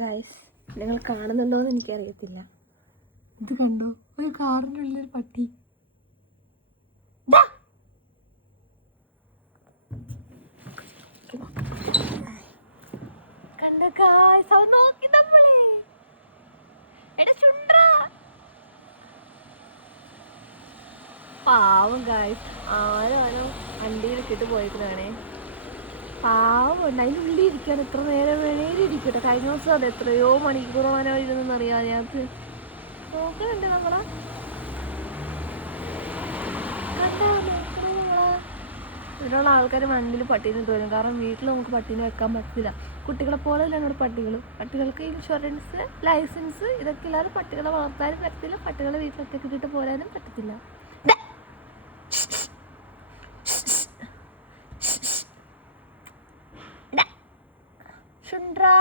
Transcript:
Guys, നിങ്ങൾ കാണുന്നുണ്ടോ എന്ന് എനിക്കറിയത്തില്ല. ഇത് കണ്ടോ, ഒരു കാറിൻ്റെ ഉള്ളിലൊരു പട്ടി. കണ്ടോ ഗൈസ്, അവൻ നോക്കി നമ്മളെ. എടാ ചുണ്ടാ, പാവം ഗൈസ്. ആരോ വണ്ടിയിൽ ഇട്ടിട്ട് പോയിരിക്കണേ. പാവം ഉണ്ട്, അതിനുള്ളിൽ ഇരിക്കാൻ എത്ര നേരം വേണേലും ഇരിക്കട്ടെ. കഴിഞ്ഞ ദിവസം അത് എത്രയോ മണിക്കൂറോനോ ഇരുന്നെന്ന് അറിയാം അതിനകത്ത്. നോക്കുന്നുണ്ട് നമ്മളാ, കണ്ടാ നോക്കണേ നമ്മളാ. ഇവിടെയുള്ള ആൾക്കാർ വണ്ടിയിൽ പട്ടീനെ ഇട്ട് വരും, കാരണം വീട്ടിൽ നമുക്ക് പട്ടീനെ വെക്കാൻ പറ്റില്ല. കുട്ടികളെ പോലെ അല്ല ഞങ്ങളുടെ പട്ടികൾക്ക് ഇൻഷുറൻസ്, ലൈസൻസ് ഇതൊക്കെ ഇല്ലാതെ പട്ടികളെ വളർത്താനും പറ്റത്തില്ല, പട്ടികളെ വീട്ടിലൊക്കെ ഇട്ടിട്ട് പോരാനും പറ്റത്തില്ല. ചുണ്ടാ